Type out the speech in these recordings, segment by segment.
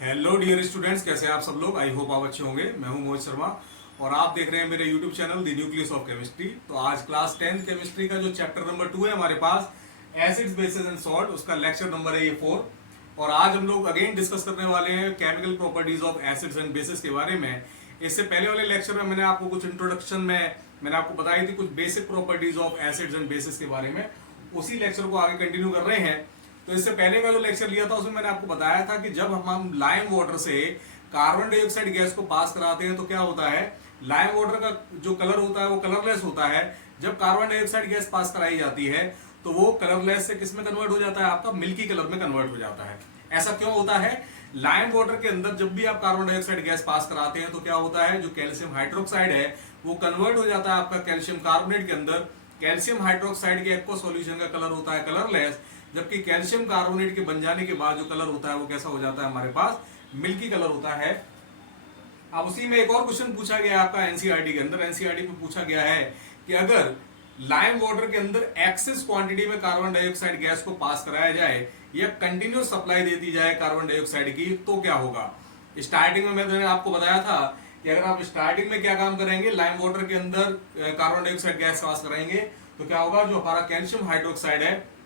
Hello dear students, कैसे हैं आप सब लोग। आई होप आप अच्छे होंगे। मैं हूं मोहित शर्मा और आप देख रहे हैं मेरे YouTube channel the nucleus of chemistry. तो आज क्लास 10th केमिस्ट्री का जो चैप्टर नंबर 2 है हमारे पास, एसिड्स बेसिस एंड सॉल्ट, उसका लेक्चर नंबर है ये 4। और आज हम लोग अगेन डिस्कस करने वाले हैं chemical properties of acids and basis के बारे में। इससे पहले वाले लेक्चर में मैंने आपको कुछ इंट्रोडक्शन में मैंने आपको बताई थी कुछ basic properties of acids and basis के बारे में। उसी लेक्चर को आगे कंटिन्यू कर रहे हैं। तो इससे पहले का जो लेक्चर लिया था उसमें मैंने आपको बताया था कि जब हम लाइम वाटर से कार्बन डाइऑक्साइड गैस को पास कराते हैं तो क्या होता है, लाइम वाटर का जो कलर होता है वो कलरलेस होता है। जब कार्बन डाइऑक्साइड गैस पास कराई जाती है तो वो कलरलेस से किस में कन्वर्ट हो जाता है, आपका मिल्की कलर में कन्वर्ट हो जाता है। ऐसा क्यों होता है? लाइम वाटर के अंदर जब भी आप कार्बन डाइऑक्साइड गैस पास कराते हैं तो क्या होता है, जो कैल्शियम हाइड्रोक्साइड है वो कन्वर्ट हो जाता है आपका कैल्शियम कार्बोनेट के अंदर। कैल्शियम हाइड्रोक्साइड के एक्वा सॉल्यूशन का कलर होता है कलरलेस, जबकि कैल्शियम कार्बोनेट के बन जाने के बाद जो कलर होता है वो कैसा हो जाता है, हमारे पास मिल्की कलर होता है। अब उसी में एक और क्वेश्चन पूछा गया है आपका एनसीईआरटी के अंदर। एनसीईआरटी में पूछा गया है कि अगर लाइम वाटर के अंदर एक्सेस क्वांटिटी में कार्बन डाइऑक्साइड गैस को पास कराया जाए या कंटिन्यूस सप्लाई दे दी जाए कार्बन डाइऑक्साइड की तो क्या होगा। स्टार्टिंग में मैंने आपको बताया था कि अगर आप स्टार्टिंग में क्या काम करेंगे, लाइम वाटर के अंदर कार्बन डाइऑक्साइड गैस पास कराएंगे तो क्या होगा, जो हमारा कैल्शियम हाइड्रोक्साइड है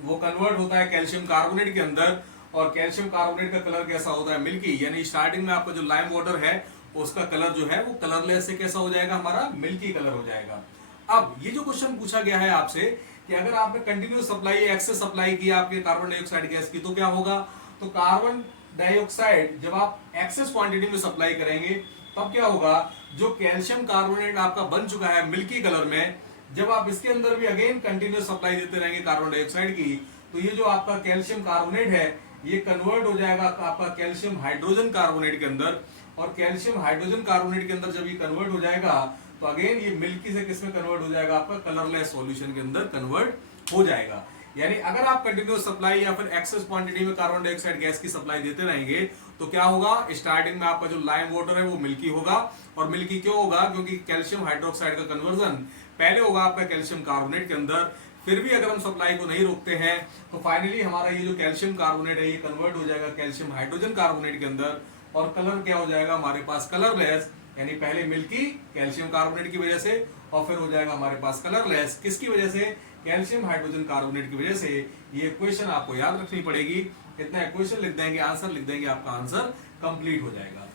वो कन्वर्ट होता है कैल्शियम कार्बोनेट के अंदर। और कैल्शियम कार्बोनेट का कलर कैसा होता है, मिल्की। यानी स्टार्टिंग में आपका जो लाइम वाटर है उसका कलर जो है वो कलरलेस से कैसा हो जाएगा, हमारा मिल्की कलर हो जाएगा। अब ये जो क्वेश्चन पूछा गया है आपसे कि अगर आपने कंटिन्यूस सप्लाई एक्सेस सप्लाई की आपके कार्बन डाइऑक्साइड गैस की तो क्या होगा। तो कार्बन डाइऑक्साइड जब आप एक्सेस क्वांटिटी में सप्लाई करेंगे तब क्या होगा, जो कैल्शियम कार्बोनेट आपका बन चुका है मिल्की कलर में, जब आप इसके अंदर भी अगेन कंटिन्यूस सप्लाई देते रहेंगे कार्बन डाइऑक्साइड की तो ये जो आपका कैल्शियम कार्बोनेट है ये कन्वर्ट हो जाएगा आपका कैल्शियम हाइड्रोजन कार्बोनेट के अंदर। और कैल्शियम हाइड्रोजन कार्बोनेट के अंदर जब ये कन्वर्ट हो जाएगा तो अगेन ये मिल्की से किसमें कन्वर्ट हो जाएगा, आपका कलरलेस सॉल्यूशन के अंदर कन्वर्ट हो जाएगा। यानी अगर आप कंटिन्यूस सप्लाई या फिर एक्सेस क्वांटिटी में कार्बन डाइऑक्साइड गैस की सप्लाई देते रहेंगे तो क्या होगा, स्टार्टिंग में आपका जो लाइम वाटर है वो मिल्की होगा। और मिल्की क्यों होगा, क्योंकि कैल्शियम हाइड्रोक्साइड का कन्वर्जन पहले होगा आपका कैल्शियम कार्बोनेट के अंदर। फिर भी अगर हम सप्लाई को नहीं रोकते हैं तो फाइनली हमारा ये जो कैल्शियम कार्बोनेट है ये कन्वर्ट हो जाएगा कैल्शियम हाइड्रोजन कार्बोनेट के अंदर। और कलर क्या हो जाएगा हमारे पास, कलरलेस। यानी पहले मिल्की कैल्शियम कार्बोनेट की वजह से और फिर हो जाएगा हमारे पास कलरलेस, किसकी वजह से, कैल्शियम हाइड्रोजन कार्बोनेट की वजह से। ये इक्वेशन आपको याद रखनी पड़ेगी। कितना इक्वेशन लिख देंगे, आंसर लिख देंगे, आपका आंसर कंप्लीट हो जाएगा।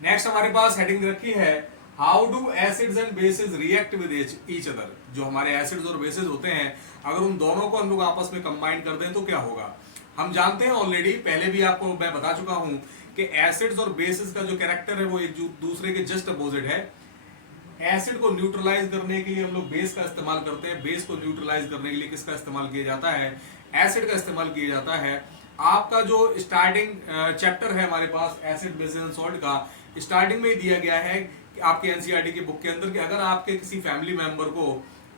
नेक्स्ट हमारे पास हेडिंग रखी है, how do acids and basis react with each other. जो हमारे एसिड्स और बेसिस होते हैं अगर उन दोनों को हम लोग आपस में कंबाइन कर दें तो क्या होगा। हम जानते हैं ऑलरेडी, पहले भी आपको मैं बता चुका हूं कि एसिड्स और बेसिस का जो कैरेक्टर है वो एक दूसरे के जस्ट अपोजिट है। एसिड को न्यूट्रलाइज करने के लिए हम लोग बेस का इस्तेमाल करते हैं, बेस को न्यूट्रलाइज करने के लिए किसका इस्तेमाल किया जाता है, एसिड का इस्तेमाल किया जाता है। आपका जो स्टार्टिंग चैप्टर है हमारे पास एसिड बेसिस एंड सॉल्ट का, स्टार्टिंग में ही दिया गया है कि आपके एनसीईआरटी की बुक के अंदर कि अगर आपके किसी फैमिली मेंबर को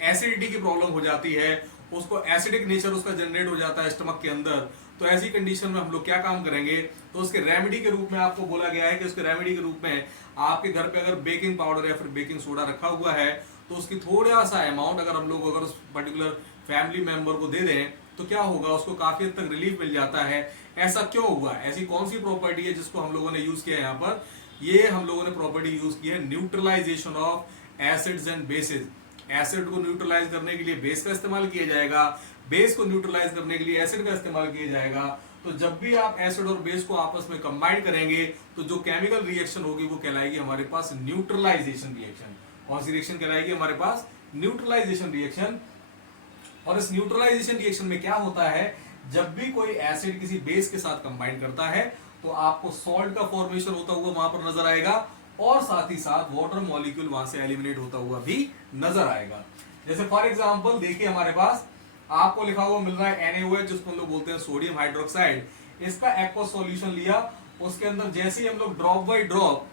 एसिडिटी की प्रॉब्लम हो जाती है, उसको एसिडिक नेचर उसका जनरेट हो जाता है स्टमक के अंदर, तो ऐसी कंडीशन में हम लोग क्या काम करेंगे, तो उसके रेमेडी के रूप में आपको बोला गया है कि उसके रेमेडी के रूप में आपके घर पे अगर बेकिंग पाउडर या फिर बेकिंग सोडा रखा हुआ है तो उसकी थोड़ा सा अमाउंट अगर हम लोग अगर उस पर्टिकुलर फैमिली मेंबर को दे दें तो क्या होगा, उसको काफी हद तक रिलीफ मिल जाता है। ऐसा क्यों हुआ, ऐसी कौन सी प्रॉपर्टी है जिसको हम लोगों ने यूज किया है यहाँ पर, ये हम लोगों ने प्रॉपर्टी यूज की है neutralisation of acids and bases. Acid को न्यूट्रलाइज करने के लिए बेस का इस्तेमाल किया जाएगा, बेस को न्यूट्रलाइज करने के लिए एसिड का इस्तेमाल किया जाएगा। तो जब भी आप एसिड और बेस को आपस में कंबाइन करेंगे तो जो केमिकल रिएक्शन होगी वो कहलाएगी हमारे पास न्यूट्रलाइजेशन रिएक्शन। कौन सी रिएक्शन कहलाएगी हमारे पास, न्यूट्रलाइजेशन रिएक्शन। और इस न्यूट्रलाइजेशन रिएक्शन में क्या होता है, जब भी कोई एसिड किसी बेस के साथ कंबाइन करता है तो आपको सॉल्ट का फॉर्मेशन होता हुआ वहां पर नजर आएगा और साथ ही साथ वाटर मॉलिक्यूल वहां से एलिमिनेट होता हुआ भी नजर आएगा। जैसे फॉर एग्जांपल देखिए हमारे पास आपको लिखा हुआ मिल रहा है NaOH, जिसको हम लोग बोलते हैं सोडियम हाइड्रोक्साइड। इसका एक्वा सॉल्यूशन लिया, उसके अंदर जैसे ही हम लोग ड्रॉप बाय ड्रॉप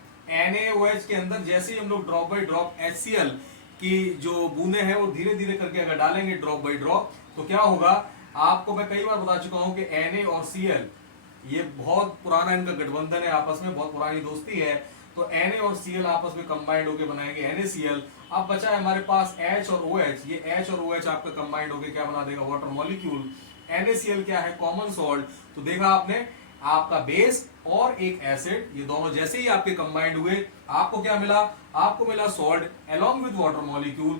NaOH के अंदर जैसे ही हम लोग ड्रॉप बाय ड्रॉप HCl की जो बूंदे हैं वो धीरे धीरे करके अगर डालेंगे ड्रॉप बाय ड्रॉप तो क्या होगा, आपको मैं कई बार बता चुका हूं कि Na और Cl ये बहुत पुराना इनका गठबंधन है, आपस में बहुत पुरानी दोस्ती है। तो Na और Cl आपस में कंबाइंड होकर बनाएंगे NaCl। अब बचा है हमारे पास H और OH, ये H और OH आपका कंबाइंड होकर क्या बना देगा, वाटर मॉलिक्यूल। NaCl क्या है, कॉमन सॉल्ट। तो देखा आपने आपका बेस और एक एसिड, ये दोनों जैसे ही आपके कंबाइंड हुए आपको क्या मिला, आपको मिला salt along with water molecule.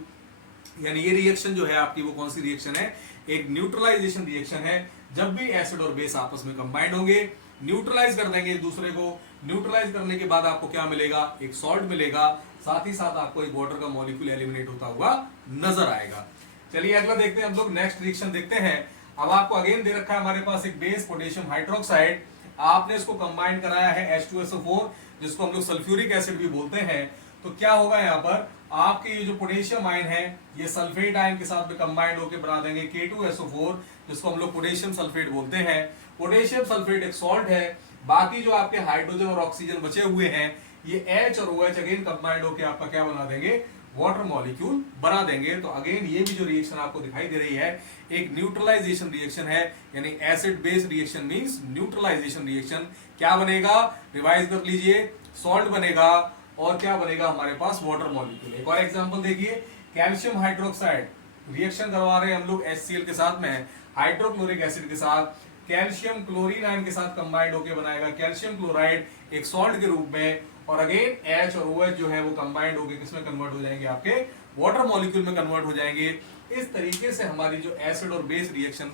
यानी ये रिएक्शन जो है आपकी वो कौन सी रिएक्शन है, एक न्यूट्रलाइजेशन रिएक्शन है। जब भी एसिड और बेस आपस में कंबाइंड होंगे, न्यूट्रलाइज कर देंगे एक दूसरे को, न्यूट्रलाइज करने के बाद आपको क्या मिलेगा, एक सॉल्ट मिलेगा, साथ ही साथ आपको एक वाटर का मॉलिक्यूल एलिमिनेट होता हुआ नजर आएगा। चलिए अगला देखते हैं हम लोग, नेक्स्ट रिएक्शन देखते हैं। अब आपको अगेन दे रखा है हमारे पास एक बेस पोटेशियम हाइड्रोक्साइड, आपने इसको कंबाइन कराया है H2SO4 जिसको हम लोग सल्फ्यूरिक एसिड भी बोलते हैं। तो क्या होगा यहाँ पर, आपके ये जो पोटेशियम आयन है ये सल्फेट आयन के साथ में कंबाइंड होकर बना देंगे K2SO4 जिसको हम लोग पोटेशियम सल्फेट बोलते हैं। पोटेशियम सल्फेट एक सॉल्ट है, बाकी जो आपके हाइड्रोजन और ऑक्सीजन बचे हुए हैं ये H और OH अगेन कंबाइंड होकर आपका क्या बना देंगे, वाटर मॉलिक्यूल बना देंगे। तो अगेन ये भी जो रिएक्शन आपको दिखाई दे रही है एक न्यूट्रलाइजेशन रिएक्शन है, यानी acid base reaction means neutralisation reaction. क्या बनेगा, रिवाइज कर लीजिए, सॉल्ट बनेगा और क्या बनेगा हमारे पास, वाटर मॉलिक्यूल। एक और एग्जांपल देखिए, कैल्शियम हाइड्रोक्साइड रिएक्शन करवा रहे हैं हम लोग HCl के साथ में हाइड्रोक्लोरिक एसिड के साथ, कैल्शियम क्लोरीन आयन के साथ कंबाइंड होकर बनाएगा कैल्शियम क्लोराइड एक सॉल्ट के रूप में, और अगेन H और OH जो है वो कंबाइंड होकर किसमें कन्वर्ट हो जाएंगे, आपके वाटर मॉलिक्यूल में कन्वर्ट हो जाएंगे। इस तरीके से हमारी जो एसिड और बेस रिएक्शन,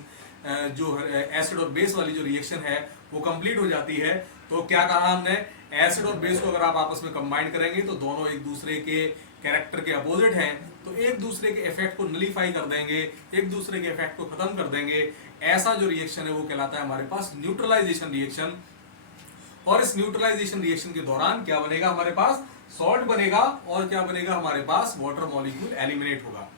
जो एसिड और बेस वाली जो रिएक्शन है वो कंप्लीट हो जाती है। तो क्या कहा हमने, एसिड और बेस को अगर आप आपस में कंबाइन करेंगे तो दोनों एक दूसरे के कैरेक्टर के अपोजिट हैं, तो एक दूसरे के इफेक्ट को नलीफाई कर देंगे, एक दूसरे के इफेक्ट को खत्म कर देंगे। ऐसा जो रिएक्शन है वो कहलाता है हमारे पास न्यूट्रलाइजेशन रिएक्शन। और इस न्यूट्रलाइजेशन रिएक्शन के दौरान क्या बनेगा हमारे पास, सॉल्ट बनेगा और क्या बनेगा हमारे पास, वाटर मॉलिक्यूल एलिमिनेट होगा।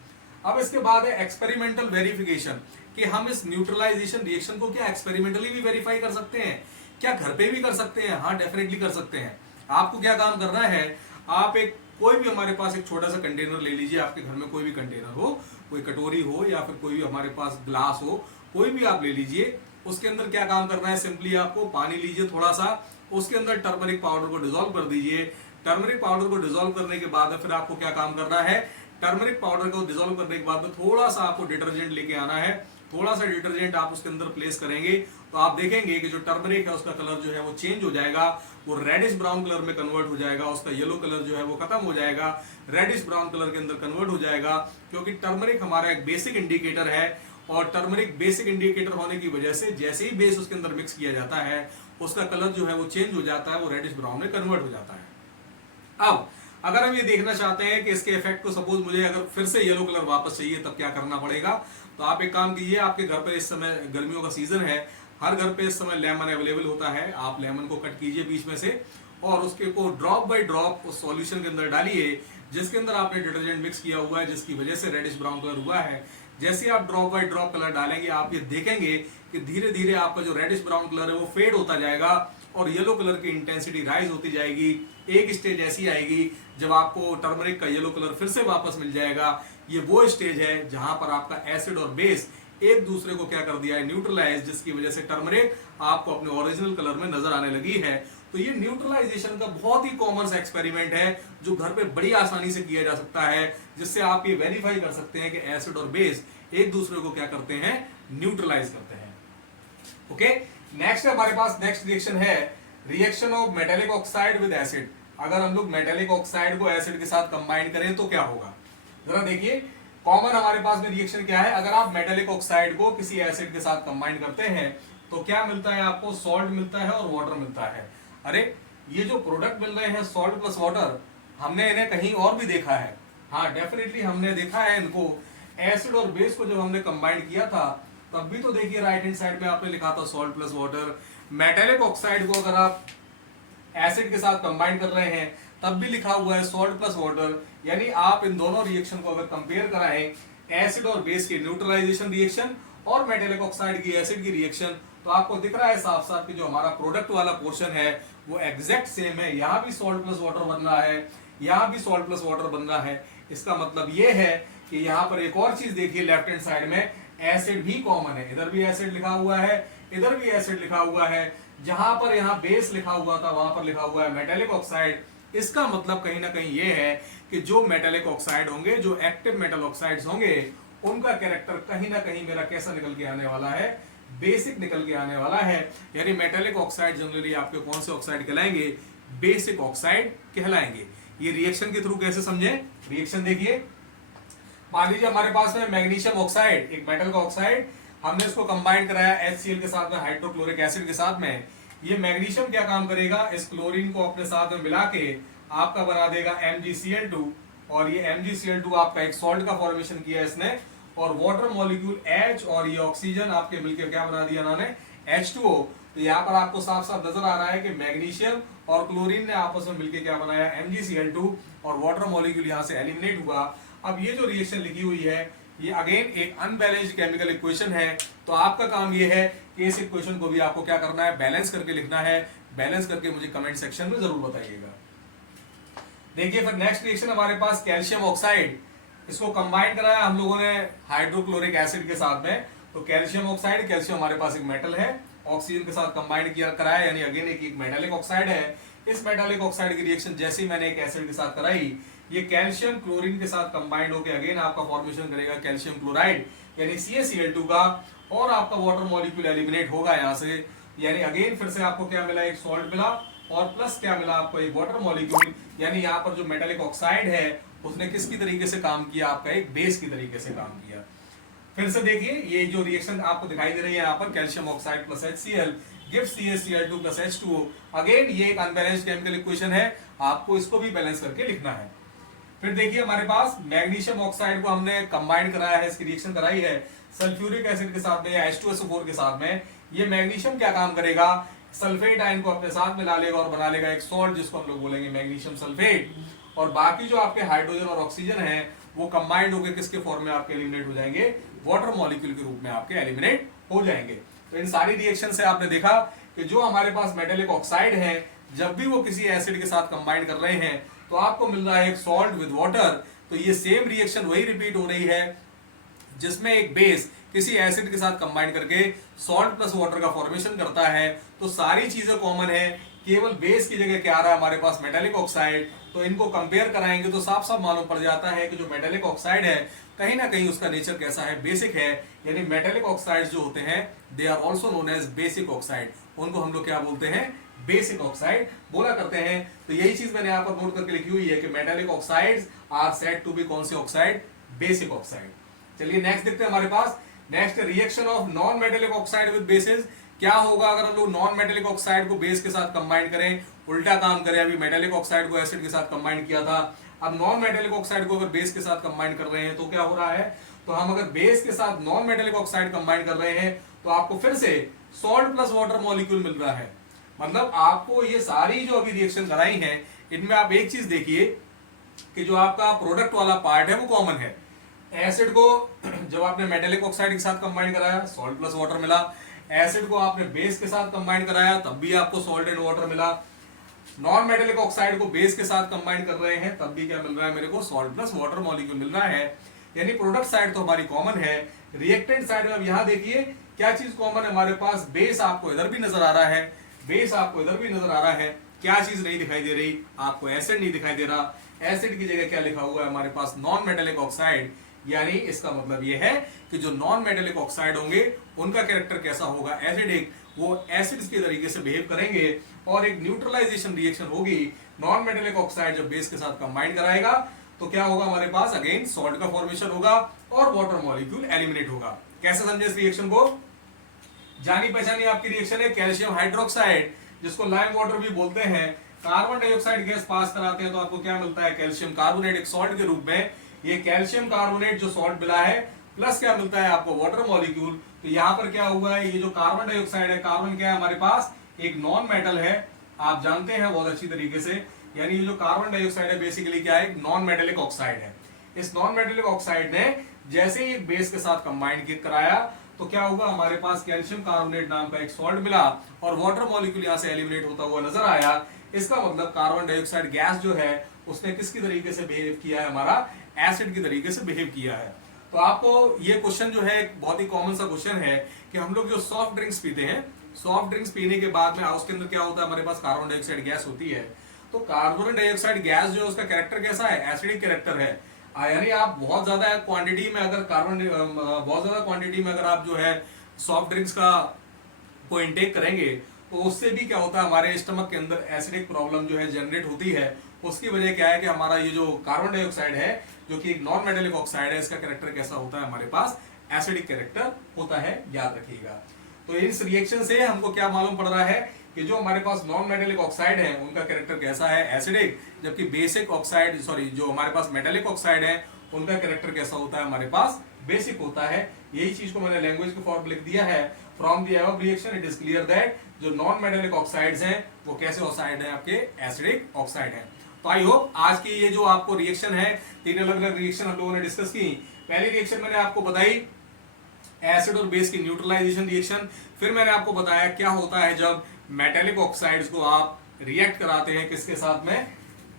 अब इसके बाद है एक्सपेरिमेंटल वेरिफिकेशन, कि हम इस न्यूट्रलाइजेशन रिएक्शन को क्या एक्सपेरिमेंटली भी वेरीफाई कर सकते हैं, क्या घर पे भी कर सकते हैं, हाँ डेफिनेटली कर सकते हैं। आपको क्या काम करना है, आप एक कोई भी हमारे पास एक छोटा सा कंटेनर ले लीजिए, आपके घर में कोई भी कंटेनर हो, कोई कटोरी हो या फिर कोई भी हमारे पास ग्लास हो, कोई भी आप ले लीजिए। उसके अंदर क्या काम करना है, सिंपली आपको पानी लीजिए थोड़ा सा, उसके अंदर टर्मरिक पाउडर को डिसॉल्व कर दीजिए। टर्मरिक पाउडर को डिसॉल्व करने के बाद फिर आपको क्या काम करना है, टर्मरिक पाउडर को डिसॉल्व करने के बाद में थोड़ा सा आपको डिटर्जेंट लेके आना है, थोड़ा सा डिटर्जेंट आप उसके अंदर प्लेस करेंगे तो आप देखेंगे कि जो टर्मरिक है उसका कलर जो है वो चेंज हो जाएगा, वो रेडिश ब्राउन कलर में कन्वर्ट हो जाएगा, उसका येलो कलर जो है वो खत्म हो जाएगा, रेडिश ब्राउन कलर के अंदर कन्वर्ट हो जाएगा। क्योंकि टर्मरिक हमारा एक बेसिक इंडिकेटर है, और टर्मरिक बेसिक इंडिकेटर होने की वजह से जैसे ही बेस उसके अंदर मिक्स किया जाता है उसका कलर जो है वो चेंज हो जाता है, वो रेडिश ब्राउन में कन्वर्ट हो जाता है। अब अगर हम ये देखना चाहते हैं कि इसके इफेक्ट को, सपोज मुझे अगर फिर से येलो कलर वापस चाहिए तब क्या करना पड़ेगा, तो आप एक काम कीजिए, आपके घर पे इस समय गर्मियों का सीजन है, हर घर पे इस समय लेमन अवेलेबल होता है, आप लेमन को कट कीजिए बीच में से और उसके को ड्रॉप बाय ड्रॉप उस सॉल्यूशन के अंदर डालिए जिसके अंदर आपने डिटर्जेंट मिक्स किया हुआ है, जिसकी वजह से रेडिश ब्राउन कलर हुआ है। जैसे ही आप ड्रॉप बाय ड्रॉप कलर डालेंगे आप ये देखेंगे कि धीरे धीरे आपका जो रेडिश ब्राउन कलर है वो फेड होता जाएगा और येलो कलर की इंटेंसिटी राइज होती जाएगी। एक स्टेज ऐसी आएगी जब आपको टर्मरिक का येलो कलर फिर से वापस मिल जाएगा। ये वो स्टेज है जहां पर आपका एसिड और बेस एक दूसरे को क्या कर दिया है, न्यूट्रलाइज, जिसकी वजह से टर्मरिक आपको अपने ओरिजिनल कलर में नजर आने लगी है। तो ये न्यूट्रलाइजेशन का बहुत ही कॉमन सा एक्सपेरिमेंट है जो घर पे बड़ी आसानी से किया जा सकता है, जिससे आप ये वेरीफाई कर सकते हैं कि एसिड और बेस एक दूसरे को क्या करते हैं, न्यूट्रलाइज करते हैं। ओके, नेक्स्ट हमारे पास नेक्स्ट रिएक्शन है reaction of metallic oxide with acid. अगर हम लोग मेटेलिक ऑक्साइड को एसिड के साथ कंबाइन करें तो क्या होगा, जरा देखिए। कॉमन हमारे पास में रिएक्शन क्या है, अगर आप मेटेलिक ऑक्साइड को किसी एसिड के साथ कंबाइन करते हैं तो क्या मिलता है आपको, सॉल्ट मिलता है और वाटर मिलता है। अरे ये जो प्रोडक्ट मिल रहे हैं सॉल्ट प्लस वाटर, हमने इन्हें कहीं और भी देखा है, हाँ डेफिनेटली हमने देखा है इनको। एसिड और बेस को जब हमने कंबाइन किया था तब भी तो देखिए राइट हैंड साइड में आपने लिखा था salt plus water. Metallic oxide को अगर आप एसिड के साथ कंबाइन कर रहे हैं तब भी लिखा हुआ है सॉल्ट प्लस वाटर। यानी आप इन दोनों रिएक्शन को अगर कंपेयर कराएं, एसिड और बेस की न्यूट्रलाइजेशन रिएक्शन और मेटेलिक ऑक्साइड की एसिड की रिएक्शन, तो आपको दिख रहा है साफ साफ कि जो हमारा प्रोडक्ट वाला पोर्शन है वो एग्जैक्ट सेम है। यहाँ भी सॉल्ट प्लस वाटर बन रहा है, यहाँ भी सॉल्ट प्लस वाटर बन रहा है। इसका मतलब ये है कि यहाँ पर एक और चीज देखिए, लेफ्ट हैंड साइड में एसिड भी कॉमन है, इधर भी एसिड लिखा हुआ है, इधर भी एसिड लिखा हुआ है। जहां पर यहाँ बेस लिखा हुआ था वहां पर लिखा हुआ है मेटेलिक ऑक्साइड। इसका मतलब कहीं ना कहीं ये है कि जो मेटेलिक ऑक्साइड होंगे, जो एक्टिव मेटल ऑक्साइड्स होंगे, उनका कैरेक्टर कहीं ना कहीं मेरा कैसा निकल के आने वाला है, बेसिक निकल के आने वाला है। यानी मेटेलिक ऑक्साइड जनरली आपके कौन से ऑक्साइड कहलाएंगे, बेसिक ऑक्साइड कहलाएंगे। ये रिएक्शन के थ्रू कैसे समझे, रिएक्शन देखिए। मान लीजिए हमारे पास में मैग्नीशियम ऑक्साइड, एक मेटल का ऑक्साइड, हमने इसको कंबाइन कराया HCl के साथ में, हाइड्रोक्लोरिक एसिड के साथ में। ये मैग्नीशियम क्या काम करेगा, इस क्लोरीन को अपने साथ में मिला के आपका बना देगा MgCl2, और ये MgCl2 आपका एक सॉल्ट का फॉर्मेशन किया इसने, और वाटर मॉलिक्यूल H और ये ऑक्सीजन आपके मिलकर क्या बना दिया इन्होंने, H2O। तो यहाँ पर आपको साफ साफ नजर आ रहा है कि मैग्नीशियम और क्लोरीन ने आपस में मिलकर क्या बनाया, MgCl2, और वाटर मॉलिक्यूल यहाँ से एलिमिनेट हुआ। अब ये जो रिएक्शन लिखी हुई है ये अगेन एक अनबैलेंस्ड केमिकल इक्वेशन है, तो आपका काम ये है कि इस इक्वेशन को भी आपको क्या करना है, बैलेंस करके लिखना है। बैलेंस करके मुझे कमेंट सेक्शन में जरूर बताइएगा। देखिए फिर नेक्स्ट रिएक्शन हमारे पास कैल्शियम ऑक्साइड, इसको कंबाइन कराया हम लोगों ने हाइड्रोक्लोरिक एसिड के साथ में। तो कैल्शियम ऑक्साइड, कैल्शियम हमारे पास एक मेटल है, ऑक्सीजन के साथ कंबाइन किया कराया, यानी अगेन एक मेटालिक ऑक्साइड है। इस मेटालिक ऑक्साइड की रिएक्शन जैसे ही मैंने एक एसिड के साथ कराई, ये कैल्शियम क्लोरीन के साथ कंबाइंड होकर अगेन आपका फॉर्मेशन करेगा कैल्शियम क्लोराइड यानी CaCl2 का, और आपका वाटर मॉलिक्यूल एलिमिनेट होगा यहाँ से। यानी अगेन फिर से आपको क्या मिला, एक सॉल्ट मिला, और प्लस क्या मिला आपको, एक वाटर मॉलिक्यूल। यानी यहाँ पर जो मेटालिक ऑक्साइड है उसने किसकी तरीके से काम किया, आपका एक बेस की तरीके से काम किया। फिर से देखिए ये जो रिएक्शन आपको दिखाई दे रही है यहाँ पर, calcium oxide plus HCl gives CaCl2 plus H2O। Again ये एक अनबैलेंस्ड केमिकल इक्वेशन है, आपको इसको भी बैलेंस करके लिखना है। फिर देखिए हमारे पास मैग्नीशियम ऑक्साइड को हमने कंबाइन कराया है, इसकी रिएक्शन कराई है सल्फ्यूरिक एसिड के साथ में या H2SO4 के साथ में। ये मैग्नीशियम क्या काम करेगा, सल्फेट आयन को अपने साथ मिला लेगा और बना लेगा एक सॉल्ट जिसको हम लोग बोलेंगे मैग्नीशियम सल्फेट, और बाकी जो आपके हाइड्रोजन और ऑक्सीजन है वो कंबाइंड होकर किसके फॉर्म में आपके एलिमिनेट हो जाएंगे, वाटर मॉलिक्यूल के रूप में आपके एलिमिनेट हो जाएंगे। तो इन सारी रिएक्शन से आपने देखा कि जो हमारे पास मेटालिक ऑक्साइड है जब भी वो किसी एसिड के साथ कंबाइन कर रहे हैं तो आपको मिल रहा है एक सॉल्ट विद वाटर। तो ये सेम रिएक्शन वही रिपीट हो रही है जिसमें एक बेस किसी एसिड के साथ कंबाइन करके सॉल्ट प्लस वाटर का फॉर्मेशन करता है। तो सारी चीजें कॉमन है, केवल बेस की जगह क्या आ रहा है हमारे पास, मेटालिक ऑक्साइड। तो इनको कंपेयर कराएंगे तो साफ साफ मालूम पड़ जाता है कि जो मेटालिक ऑक्साइड है कहीं ना कहीं उसका नेचर कैसा है, बेसिक है। यानी मेटालिक ऑक्साइड जो होते हैं they are also known as basic oxide, उनको हम लोग क्या बोलते हैं, बेसिक ऑक्साइड बोला करते हैं। तो यही चीज मैंने यहाँ पर नोट करके लिखी हुई है कि metallic oxides are said to be कौन से ऑक्साइड, बेसिक ऑक्साइड। चलिए नेक्स्ट देखते हैं हमारे पास, next reaction of non metallic oxide with bases. क्या होगा अगर हम लोग नॉन मेटालिक ऑक्साइड को बेस के साथ कंबाइन करें, उल्टा काम करें। अभी मेटालिक ऑक्साइड को एसिड के साथ कंबाइन किया था, अब नॉन मेटालिक ऑक्साइड को अगर बेस के साथ कंबाइन कर रहे हैं तो क्या हो रहा है, तो हम अगर बेस के साथ नॉन मेटालिक ऑक्साइड कंबाइन कर रहे हैं तो आपको फिर से सॉल्ट प्लस वाटर मॉलिक्यूल मिल रहा है। मतलब आपको ये सारी जो अभी रिएक्शन कराई है इनमें आप एक चीज देखिए कि जो आपका प्रोडक्ट वाला पार्ट है वो कॉमन है। एसिड को जब आपने मेटालिक ऑक्साइड के साथ कंबाइन कराया सॉल्ट प्लस वाटर मिला, एसिड को आपने बेस के साथ कंबाइन कराया तब भी आपको सॉल्ट एंड वाटर मिला, नॉन मेटालिक ऑक्साइड को बेस के साथ कंबाइन कर रहे हैं तब भी क्या मिल रहा है मेरे को, सॉल्ट प्लस वाटर मॉलिक्यूल मिल रहा है। यानी प्रोडक्ट साइड तो हमारी कॉमन है, रिएक्टेंट साइड में अब यहां देखिए क्या चीज कॉमन है हमारे पास, बेस आपको इधर भी नजर आ रहा है, बेस आपको इधर भी नजर आ रहा है। क्या चीज नहीं दिखाई दे रही, आपको एसिड नहीं दिखाई दे रहा। एसिड की जगह क्या लिखा हुआ है हमारे पास, नॉन मेटालिक ऑक्साइड। यानी इसका मतलब यह है कि जो नॉन मेटालिक ऑक्साइड होंगे उनका कैरेक्टर कैसा होगा, एसिडिक, वो एसिड्स के तरीके से बिहेव करेंगे और एक न्यूट्रलाइजेशन रिएक्शन होगी। नॉन मेटालिक ऑक्साइड जब बेस के साथ कंबाइन कराएगा तो क्या होगा हमारे पास, अगेन सॉल्ट का फॉर्मेशन होगा और वाटर मॉलिक्यूल एलिमिनेट होगा। कैसे समझे इस रिएक्शन को, जानी पहचानी आपकी रिएक्शन है कैल्शियम हाइड्रोक्साइड जिसको लाइम वाटर भी बोलते हैं, कार्बन डाइऑक्साइड गैस पास कराते हैं तो आपको क्या मिलता है, कैल्शियम कार्बोनेट एक सॉल्ट के रूप में। ये कैल्शियम कार्बोनेट जो सॉल्ट मिला है प्लस क्या मिलता है आपको, वाटर मॉलिक्यूल। तो यहाँ पर क्या हुआ है, ये जो कार्बन डाइऑक्साइड है, कार्बन क्या है हमारे पास, एक नॉन मेटल है, आप जानते हैं बहुत अच्छी तरीके से। यानी ये जो कार्बन डाइऑक्साइड है बेसिकली क्या है, नॉन मेटालिक ऑक्साइड है। इस नॉन मेटालिक ऑक्साइड ने जैसे ही एक बेस के साथ कंबाइन कराया तो क्या होगा, हमारे पास कैल्शियम कार्बोनेट नाम का एक सॉल्ट मिला और वाटर मॉलिक्यूल यहाँ से एलिमिनेट होता हुआ नजर आया। इसका मतलब कार्बन डाइऑक्साइड गैस जो है उसने किसकी तरीके से बिहेव किया है, हमारा एसिड की तरीके से बिहेव किया है। तो आपको ये क्वेश्चन जो है बहुत ही कॉमन सा क्वेश्चन है कि हम लोग जो सॉफ्ट ड्रिंक्स पीते हैं, सॉफ्ट ड्रिंक्स पीने के बाद में उसके अंदर क्या होता है, हमारे पास कार्बन डाइऑक्साइड गैस होती है। तो कार्बन डाइऑक्साइड गैस जो है उसका कैरेक्टर कैसा है, एसिडिक कैरेक्टर है। यानी आप बहुत ज्यादा क्वांटिटी में अगर आप जो है सॉफ्ट ड्रिंक्स का को इनटेक करेंगे तो उससे भी क्या होता है, हमारे स्टमक के अंदर एसिडिक प्रॉब्लम जो है जनरेट होती है। उसकी वजह क्या है कि हमारा ये जो कार्बन डाइऑक्साइड है, जो कि एक नॉन मेटेलिक ऑक्साइड है, इसका कैरेक्टर कैसा होता है, हमारे पास एसिडिक कैरेक्टर होता है, याद रखिएगा। तो इस रिएक्शन से हमको क्या मालूम पड़ रहा है कि जो हमारे पास नॉन मेटेलिक ऑक्साइड है उनका कैरेक्टर कैसा है, एसिडिक, जबकि बेसिक ऑक्साइड जो हमारे पास मेटेलिक ऑक्साइड है उनका कैरेक्टर कैसा होता है, हमारे पास बेसिक होता है। यही चीज को मैंने लैंग्वेज के फॉर्म लिख दिया है। From the above reaction it is clear that जो नॉन मेटेलिक ऑक्साइड्स हैं वो कैसे ऑक्साइड हैं, आपके एसिडिक ऑक्साइड हैं। तो आई होप आज की ये जो आपको रिएक्शन है, 3 अलग अलग रिएक्शन हम लोगों ने डिस्कस की। पहली रिएक्शन मैंने आपको बताई एसिड और बेस की न्यूट्रलाइजेशन रिएक्शन। फिर मैंने आपको बताया क्या होता है जब मेटेलिक ऑक्साइड्स को आप रिएक्ट कराते हैं, किसके साथ में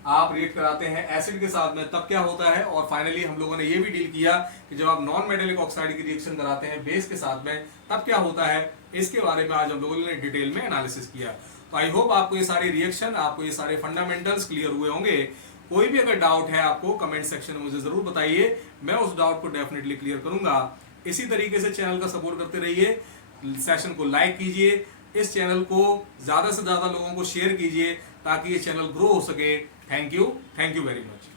आप रिएक्ट कराते हैं, एसिड के साथ में, तब क्या होता है। और फाइनली हम लोगों ने ये भी डील किया कि जब आप नॉन मेटेलिक ऑक्साइड की रिएक्शन कराते हैं बेस के साथ में, तब क्या होता है। इसके बारे में आज हम लोगों ने डिटेल में एनालिसिस किया। तो आई होप आपको ये सारी रिएक्शन, आपको ये सारे फंडामेंटल्स क्लियर हुए होंगे। कोई भी अगर डाउट है आपको कमेंट सेक्शन में मुझे जरूर बताइए, मैं उस डाउट को डेफिनेटली क्लियर करूंगा। इसी तरीके से चैनल का सपोर्ट करते रहिए, सेशन को लाइक कीजिए, इस चैनल को ज्यादा से ज्यादा लोगों को शेयर कीजिए ताकि ये चैनल ग्रो हो सके। Thank you very much.